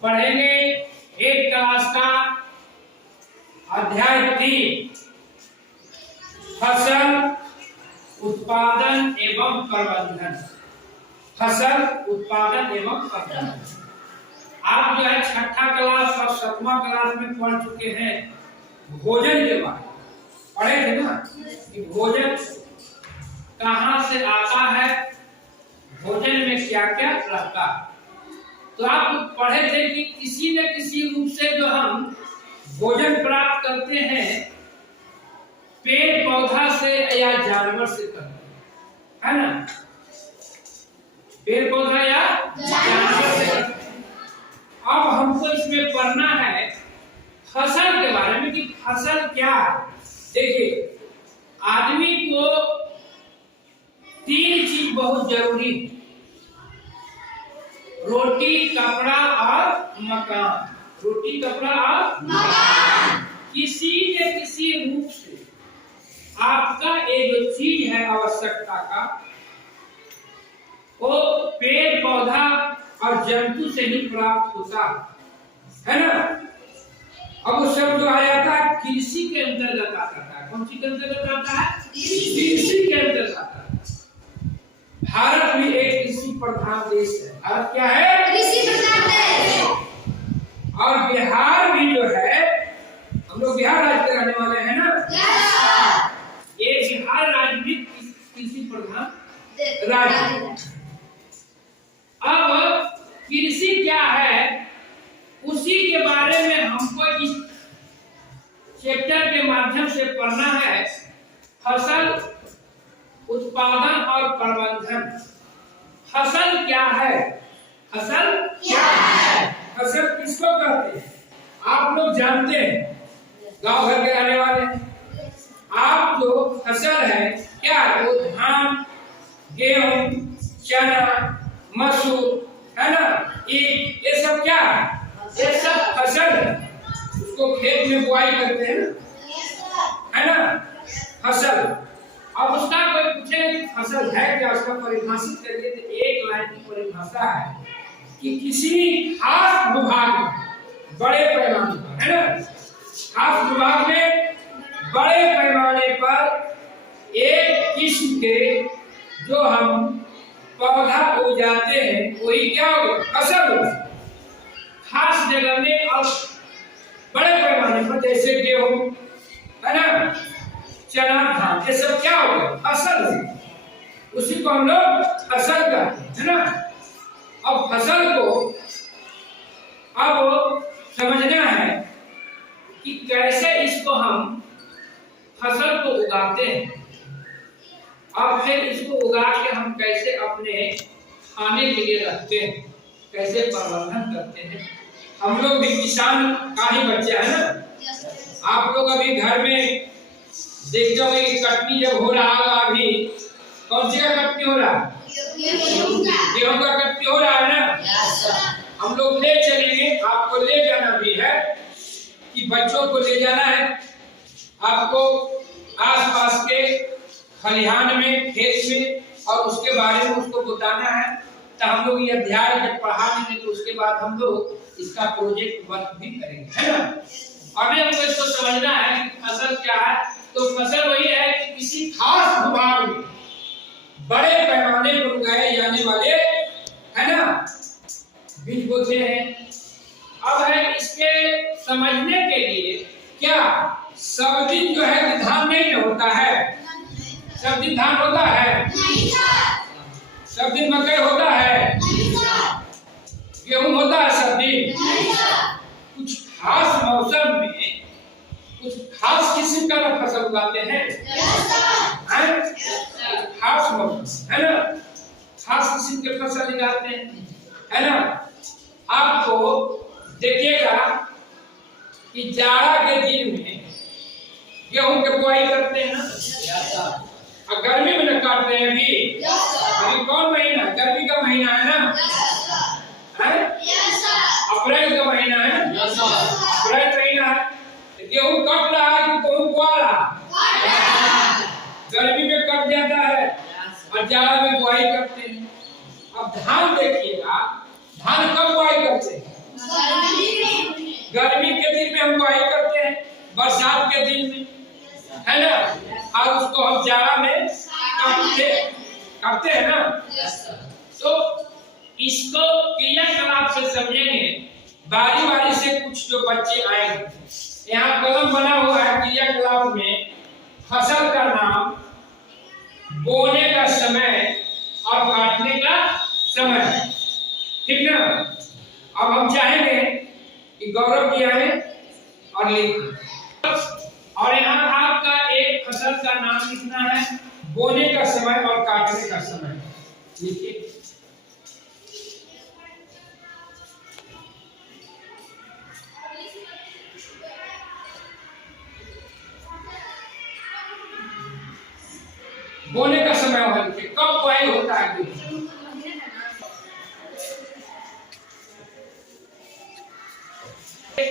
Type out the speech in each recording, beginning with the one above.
पढ़ेंगे 8 क्लास का अध्याय 3 फसल उत्पादन एवं प्रबंधन। फसल उत्पादन एवं प्रबंधन आप जो है 6ठा क्लास और 7वां क्लास में पढ़ चुके हैं। भोजन के बारे में पढ़े थे ना कि भोजन कहाँ से आता है, भोजन में क्या क्या रहता है। तो आप पढ़े थे कि किसी न किसी रूप से जो हम भोजन प्राप्त करते हैं पेड़ पौधा से या जानवर से करते हैं, है ना। पेड़ पौधा या जानवर से करते हैं। अब हमको इसमें पढ़ना है फसल के बारे में कि फसल क्या है। देखिए आदमी को 3 चीज बहुत जरूरी है, रोटी कपड़ा और मकान। रोटी कपड़ा और मकान। किसी न किसी रूप से आपका ये जो चीज है आवश्यकता का वो पेड़ पौधा और जंतु से ही प्राप्त होता है ना। अब वो सब जो आ जाता है कृषि के अंतर्गत आता है। कौन सी के अंतर्गत आता है? कृषि के अंतर्गत आता है। भारत भी एक कृषि प्रधान देश है। भारत क्या है? कृषि प्रधान देश। और बिहार भी जो है, हम लोग बिहार राज्य के रहने वाले हैं ना। ये बिहार राज्य भी कृषि प्रधान राज्य। अब कृषि क्या है उसी के बारे में हमको इस चैप्टर के माध्यम से पढ़ना है। फसल उत्पादन और प्रबंधन। फसल क्या है? फसल क्या है? फसल किसको कहते हैं? आप लोग जानते हैं, गांव घर के रहने वाले हैं। आप जो फसल है क्या, वो धान, गेहूं, चना, मसूर, है ना, ये सब क्या है? ये सब फसल है। उसको खेत में बुआई करते हैं ना, है ना, फसल। अब उसका कोई पूछे फसल है क्या, उसका परिभाषित करिए तो एक लाइन की परिभाषा है कि किसी खास विभाग में बड़े पैमाने पर, है ना, खास विभाग में बड़े पैमाने पर एक किस्म के जो हम पौधा उगाते हैं वही क्या होगा? फसल होगा। खास जगह में और बड़े पैमाने पर, जैसे गेहूं, है ना, चना, धान, ये सब क्या होगा? फसल है। उसी को हम लोग फसल कहते हैं, है ना। अब फसल को अब समझना है कि कैसे इसको हम फसल को उगाते हैं और फिर इसको उगा के हम कैसे अपने खाने के लिए रखते हैं, कैसे प्रबंधन करते हैं। हम लोग भी किसान का ही बच्चा है ना। आप लोग अभी घर में देखते होंगे कि कटनी जब हो रहा होगा, अभी कौन सी का कटनी हो रहा है? गेहूं का कटनी हो रहा है ना। हम लोग ले चलेंगे, आपको ले जाना भी है कि बच्चों को ले जाना है। आपको आसपास के खलिहान में, खेत में, और उसके बारे में उसको बताना है। तो हम लोग ये अध्याय जब पढ़ा लेंगे तो उसके बाद हम लोग इसका प्रोजेक्ट वर्क भी करेंगे, है ना। अभी हमको इसको समझना है कि फसल क्या है। तो फसल वही है कि किसी खास विभाग में बड़े पैमाने पर उगाए जाने वाले, है ना, बीज बोते हैं। अब है इसके समझने के लिए क्या सब दिन जो है धान नहीं होता है? सब दिन धान होता है? सब दिन मकई होता है? गेहूं होता है सब दिन? कुछ खास मौसम में कुछ खास किस्म का फसल उगाते हैं, खास मौसम, है ना, खास किस्म के फसल उगाते हैं, है ना। आपको देखिएगा कि जाड़ा के दिन में गेहूं के बुआई करते हैं ना, और गर्मी में न काटते हैं। अभी कौन महीना? गर्मी का महीना है ना, है? अप्रैल का महीना है, अप्रैल महीना है। गेहूं कट रहा है कि गेहूं बुआ रहा? गर्मी में कट जाता है और जाड़ा में बुआई करते हैं। अब धान देखिएगा, धान कब बुआई करते हैं? बरसात के दिन में, है ना, और उसको हम जाड़ा में काटते हैं ना। तो इसको क्रियाकलाप से समझेंगे, बारी बारी से कुछ जो बच्चे आएंगे। यहाँ कलम बना हुआ है क्रियाकलाप में, फसल का नाम, बोने का समय और काटने का समय, ठीक ना। अब हम चाहेंगे कि गौरव जी आए और लिखें, और यहाँ आपका एक फसल का नाम लिखना है, बोने का समय और काटने का समय लिखिए। बोने का समय वहां लिखिए, कब बुआई होता है।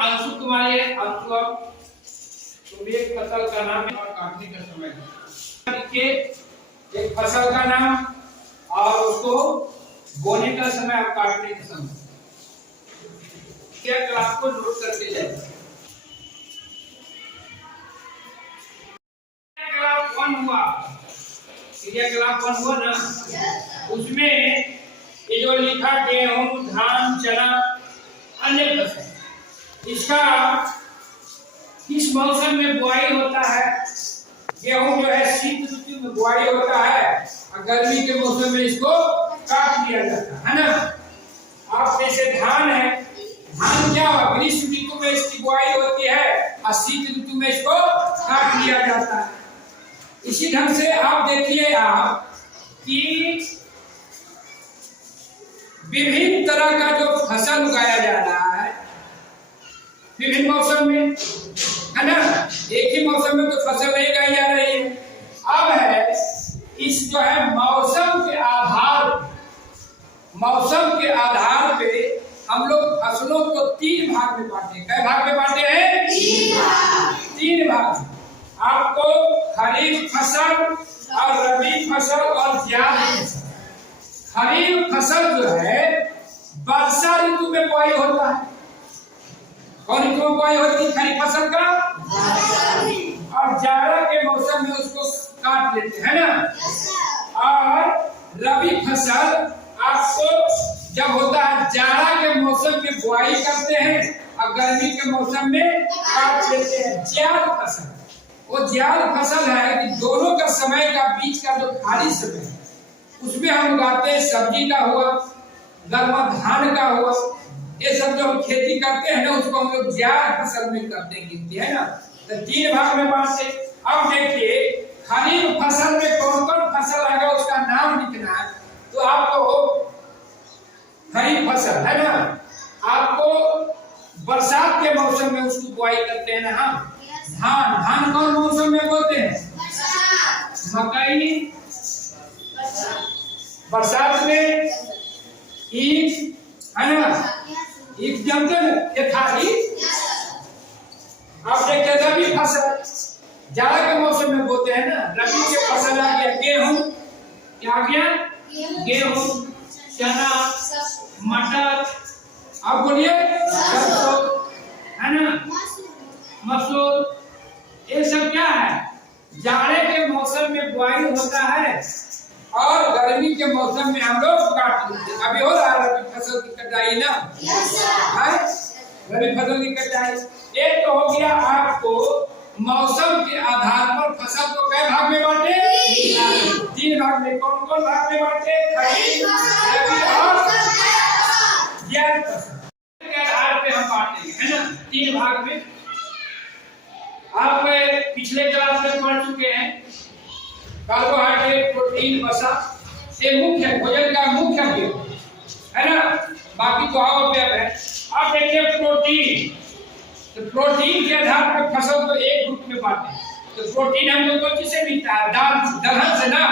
अंशु कुमारी है, अंशु तुम भी एक फसल का नाम और काटने का समय लिखिए, एक फसल का नाम और उसको बोने का समय और काटने का समय। क्या क्लास को नोट करते जाए। क्लास 1 हुआ, क्रियाकलाप 1 हुआ ना, उसमें ये जो लिखा गेहूं, धान, चना, अन्य फसल, इसका किस मौसम में बुआई होता है। गेहूं जो है शीत ऋतु में बुआई होता है और गर्मी के मौसम में इसको काट लिया जाता है ना। आप जैसे धान है, धान क्या ग्रीष्म ऋतु में इसकी बुआई होती है और शीत ऋतु में इसको काट लिया जाता है। इसी ढंग से आप देखिए आप कि विभिन्न तरह का जो फसल उगाया जा रहा है विभिन्न मौसम में, है ना। एक ही मौसम में तो फसल नहीं उगाई जा रही है। अब है इस जो है मौसम के आधार पे हम लोग फसलों को 3 भाग में बांटे। कै भाग में बांटे हैं? 3 भाग। आपको खरीफ फसल और रबी फसल और जायद फसल। खरीफ फसल जो है वर्षा ऋतु में बुआई होता है। कौन ऋतु में बुआई होती है खरीफ फसल का? और जाड़ा के मौसम में उसको काट लेते हैं ना। और रबी फसल आपको जब होता है जाड़ा के मौसम में बुआई करते हैं और गर्मी के मौसम में काट लेते हैं। जायद फसल, वो जायद फसल है कि दोनों का समय का बीच का जो खाली समय है उसमें हम उगाते हैं। सब्जी का हुआ, गर्मा धान का हुआ, ये सब जो हम खेती करते हैं ना उसको हम लोग जायद फसल में करते हैं, है ना। तो 3 भाग में बांटते। अब देखिए खरीफ फसल में कौन कौन फसल आएगा उसका नाम लिखना है। तो आपको खरीफ फसल है ना, आपको बरसात के मौसम में उसकी बुआई करते हैं ना हम। धान कौन मौसम में बोते हैं? मकई बरसात में, ईख है ना, ईख जानते हैं ये थाली। आप देखते रबी फसल जाड़ा के मौसम में बोते हैं ना। रबी के फसल आ गया गेहूं, क्या आ गया? गेहूं, चना, मटर, आप बोलिए सरसों, है ना, मसूर, ये सब क्या है? जाड़े के मौसम में बुआई होता है और गर्मी के मौसम में हम लोग काट लेते हैं। अभी हो रहा है रबी फसल की कटाई ना, है रबी फसल की कटाई। एक तो हो गया आपको मौसम के आधार पर फसल को कै भाग में बांटे? 3 भाग में। कौन कौन भाग में बांटे? खरीफ, रबी और जायद फसल के आधार पे हम बांटे हैं, है ना, 3 भाग में। आप पिछले क्लास में पढ़ चुके हैं कार्बोहाइड्रेट, प्रोटीन, वसा, ये मुख्य भोजन का मुख्य उपयोग है ना। बाकी तो उपयोग है। अब देखिए प्रोटीन, तो प्रोटीन के आधार पर फसल को एक ग्रुप में बांटे। तो प्रोटीन हम लोग को किससे मिलता है? दलहन से ना,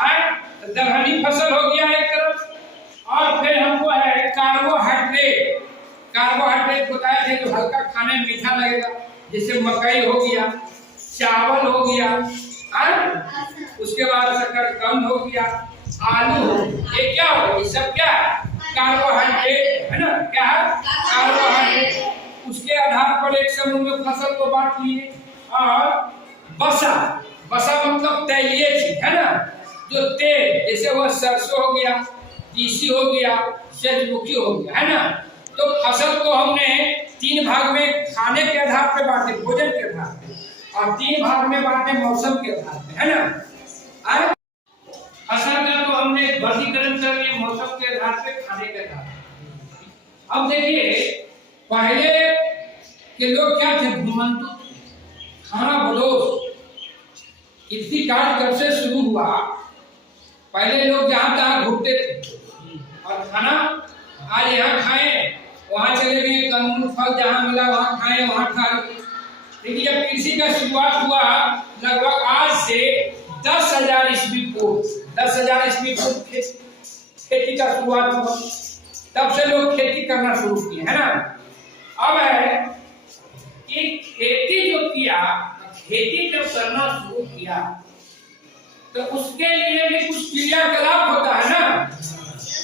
है तो दलहनी फसल हो गया एक तरफ। और फिर हमको है कार्बोहाइड्रेट। कार्बोहाइड्रेट बताया थे जो हल्का खाने में मीठा लगेगा, जैसे मकई हो गया, चावल हो गया, उसके बाद शकरकंद हो गया, आलू हो गया। ये क्या हो? ये सब क्या है? कार्बोहाइड्रेट है ना। क्या है? कार्बोहाइड्रेट। उसके आधार आधार पर एक समूह में फसल को बांट लिए। और बसा, बसा मतलब तैलीय चीज है ना, जो तेल, जैसे वह सरसों हो गया, तीसी हो गया, सूरजमुखी हो गया, है ना। तो फसल को हमने 3 भाग में खाने के आधार पर बांटे, भोजन के आधार पे, और 3 भाग में बांटे मौसम के आधार पे, है ना। फसल का तो हमने वर्गीकरण कर लिया मौसम के आधार पे, खाने के आधार पे। अब देखिए पहले के लोग क्या थे, घुमंतु, खाना बदोश। कृषि कार्य कब से शुरू हुआ, पहले लोग जहाँ तहाँ घूमते थे और खाना, आज यहाँ खाए वहाँ चले गए, कंदमूल फल जहाँ मिला वहाँ खाए, वहाँ खा लिए। लेकिन जब कृषि का शुरुआत हुआ लगभग आज से 10,000 ईस्वी पूर्व, 10,000 ईस्वी पूर्व खेती का शुरुआत हुआ, तब से लोग खेती करना शुरू किए, है ना। अब है कि खेती जो किया, खेती जब करना शुरू किया तो उसके लिए भी कुछ क्रियाकलाप होता है ना।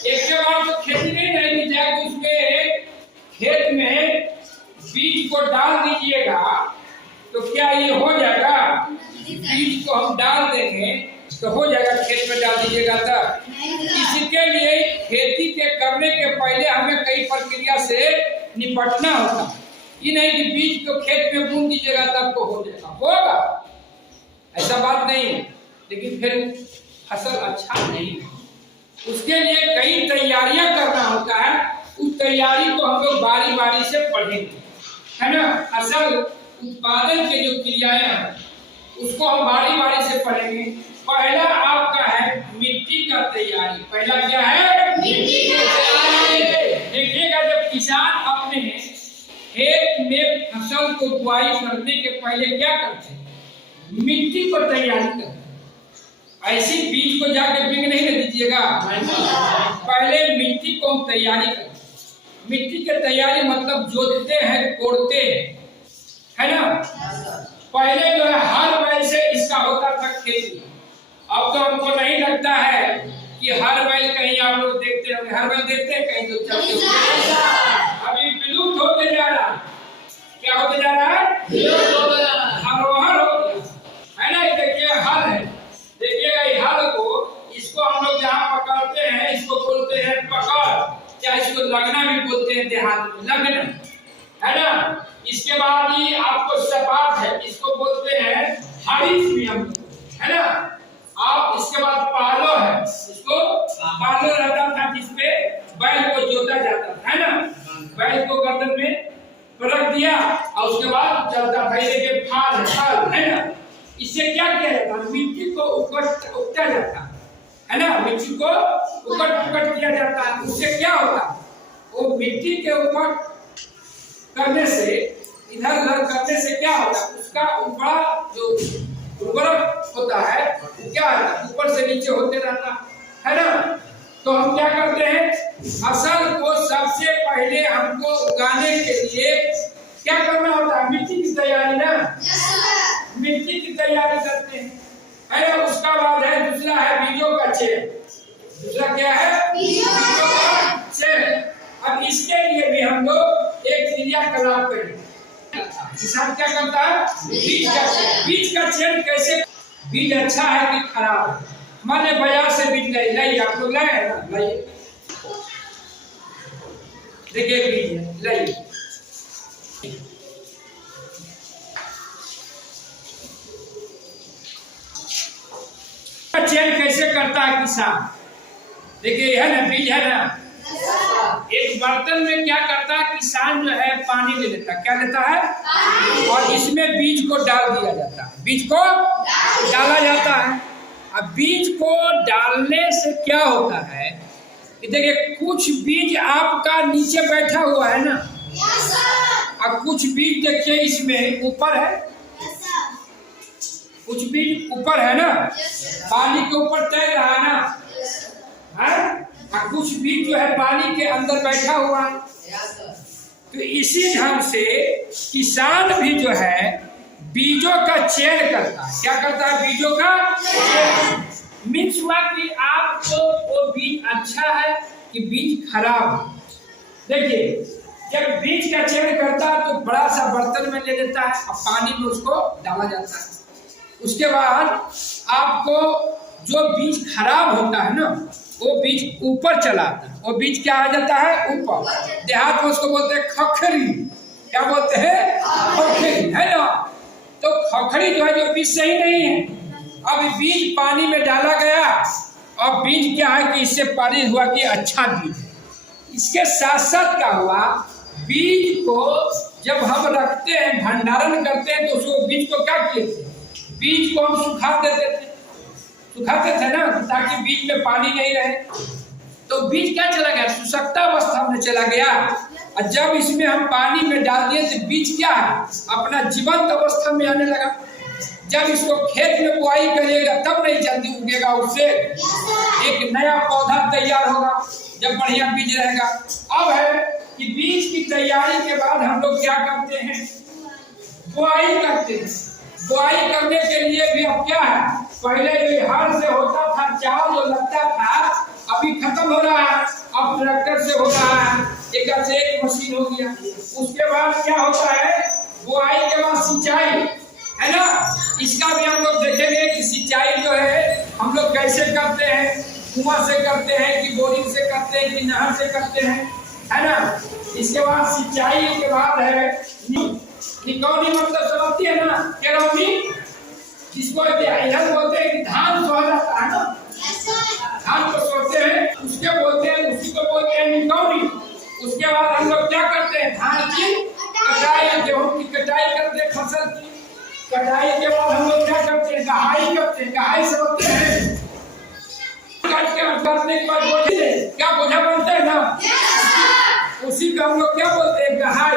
एक के बाद तो खेती नहीं रहेगी, जाके उसके खेत में बीज को डाल दीजिएगा तो क्या ये हो जाएगा, बीज को हम डाल देंगे तो हो जाएगा, खेत में डाल दीजिएगा तब। इसके लिए खेती के करने के पहले हमें कई प्रक्रिया से निपटना होता, ये नहीं कि बीज को खेत में बूंद दीजिएगा तब तो हो जाएगा, होगा ऐसा बात नहीं है। लेकिन फिर फसल अच्छा नहीं है, उसके लिए कई तैयारियां करना होता है। उस तैयारी को हम लोग बारी बारी से पढ़ेंगे, है ना। फसल उत्पादन के जो क्रियाएं हैं उसको हम बारी बारी से पढ़ेंगे। पहला आपका है मिट्टी का तैयारी। पहला क्या है, मिट्टी की तैयारी। देखिएगा जब किसान अपने खेत में फसल को बुआई करने के पहले क्या करते हैं, मिट्टी को तैयारी करते हैं। ऐसी बीज को जाके बिक नहीं दीजिएगा, पहले मिट्टी को हम तैयारी करते हैं। मिट्टी की तैयारी मतलब जोतते हैं, कोड़ते हैं, है ना। पहले जो है हर बैल से इसका होता था खेती। अब तो हमको नहीं लगता है कि हर बैल कहीं आप लोग देखते होंगे, हर बैल देखते हैं कहीं तो चलते होंगे, अभी विलुप्त होते जा रहा है। क्या होते जा रहा है, विलुप्त होते जा रहा है, धरोहर हो गया, है ना। देखिए हल है, देखिएगा ये हल को, इसको हम लोग जहाँ पकड़ते हैं इसको बोलते हैं पकड़, या इसको लगना भी बोलते हैं देहात में, लगना, है ना। इसके बाद ही आपको सपाट है, इसको बोलते हैं हारिस्मियम, है ना। आप इसके बाद पालो है, इसको पालो रहता था जिसपे बैल को जोता जाता था, है ना। बैल को गर्दन में रख दिया और उसके बाद चलता था। ये फाल है ना, इससे क्या किया जाता है, मिट्टी को उकटा जाता है ना, मिट्टी को उकट किया जाता है। उससे क्या होता है, वो मिट्टी के ऊपर करने से, इधर उधर करने से क्या होता है, उसका ऊपर जो उर्वरक होता है क्या है, ऊपर से नीचे होते रहता है ना। तो हम क्या करते हैं, फसल को सबसे पहले हमको उगाने के लिए क्या करना होता है, मिट्टी की तैयारी ना, मिट्टी की तैयारी करते हैं, है ना। उसका बाद है दूसरा है बीजों का चयन। दूसरा क्या है, बीजों का चयन। अब इसके लिए भी हम लोग एक क्रियाकलाप करेंगे। किसान क्या करता है, बीज का चयन। बीज का चयन कैसे, बीज अच्छा है कि खराब है। माने बाजार से बीज लाइए, आप लोग लाए ना, लाइए, देखिए बीज लाइए, चयन कैसे करता है किसान, देखिए है ना, बीज है ना। एक बर्तन में क्या करता है किसान, जो है पानी ले लेता है, क्या लेता है, और इसमें बीज को डाल दिया जाता है, बीज को डाला जाता है। अब बीज को डालने से क्या होता है कि देखिए कुछ बीज आपका नीचे बैठा हुआ है ना, और कुछ बीज देखिए इसमें ऊपर है, कुछ बीज ऊपर है ना, पानी के ऊपर तैर रहा है ना, है, और कुछ बीज जो है पानी के अंदर बैठा हुआ है। तो इसी ढंग से किसान भी जो है बीजों का चयन करता है। क्या करता है, बीजों का चयन। मीन्स हुआ कि आपको वो बीज अच्छा है कि बीज खराब है। देखिए जब बीज का चयन करता है तो बड़ा सा बर्तन में ले लेता है और पानी में उसको डाला जाता है। उसके बाद आपको जो बीज खराब होता है ना वो बीज ऊपर चला आता है। वो बीज क्या आ जाता है ऊपर। देहात में उसको बोलते हैं खखरी। क्या बोलते हैं खखरी, है ना। तो खखरी जो है जो बीज सही नहीं है। अब बीज पानी में डाला गया और बीज क्या है कि इससे पानी हुआ कि अच्छा बीज। इसके साथ साथ क्या हुआ, बीज को जब हम रखते हैं भंडारण करते हैं तो उसको बीज को क्या किए थे, बीज को हम सुखाते थे ना ताकि बीज में पानी नहीं रहे। तो बीज क्या चला गया, शुष्कता अवस्था में चला गया। और जब इसमें हम पानी में डाल दिए तो बीज क्या है अपना जीवंत अवस्था में आने लगा। जब इसको खेत में बुआई करिएगा तब नहीं जल्दी उगेगा, उससे एक नया पौधा तैयार होगा जब बढ़िया बीज रहेगा। अब है कि बीज की तैयारी के बाद हम लोग क्या करते हैं, बुआई करते हैं। बुआई करने के लिए भी अब क्या है, पहले जो हल से होता था, चावल जो लगता था अभी खत्म हो रहा है, अब ट्रैक्टर से हो रहा है, एक से एक मशीन हो गया। उसके बाद क्या होता है, बुआई के बाद सिंचाई, है ना। इसका भी हम लोग देखेंगे कि सिंचाई जो है हम लोग कैसे करते हैं, कुआं से करते हैं कि बोरिंग से करते हैं कि नहर से करते हैं, है ना। इसके बाद सिंचाई के बाद है निकौनी, मतलब समझती है ना, केरौनी, जिसको इधर बोलते हैं कि धान सोहा जाता है ना, धान को सोते हैं उसके बोलते हैं, उसी को बोलते हैं निकौनी। उसके बाद हम लोग क्या करते हैं, धान की कटाई, गेहूं की कटाई करते हैं, फसल की कटाई के बाद हम लोग क्या करते हैं, गहाई करते हैं। गहाई समझते हैं, काट के काटने के बाद बोझे क्या बोझा बनता है ना, उसी को हम लोग क्या बोलते हैं, गहाई।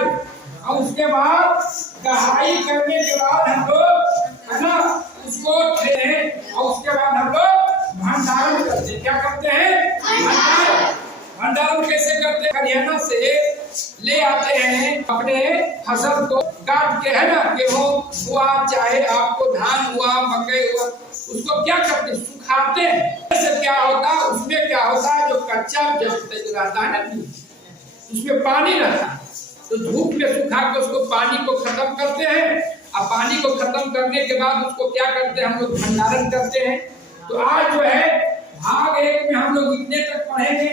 और उसके बाद गहाई करने के बाद हम लोग, है ना, उसको ठेले और उसके बाद हम लोग भंडारण करते हैं। क्या करते हैं, भंडारण कैसे करते हैं, हरियाणा से ले आते हैं अपने फसल को काट के, है ना, गेहूं हुआ चाहे आपको धान हुआ मकई हुआ, उसको क्या करते हैं, सुखाते हैं। इससे क्या होता है, उसमें क्या होता है, जो कच्चा जब रहता है ना उसमें पानी रहता है, तो धूप में सुखा के उसको पानी को खत्म करते हैं। और पानी को खत्म करने के बाद उसको क्या करते हैं, हम लोग भंडारण करते हैं। तो आज जो है भाग 1 में हम लोग इतने तक पढ़ेंगे,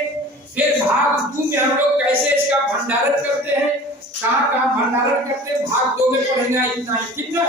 फिर भाग 2 में हम लोग कैसे इसका भंडारण करते हैं, कहाँ कहाँ भंडारण करते हैं, भाग 2 में पढ़ेंगे इतना ही, ठीक है।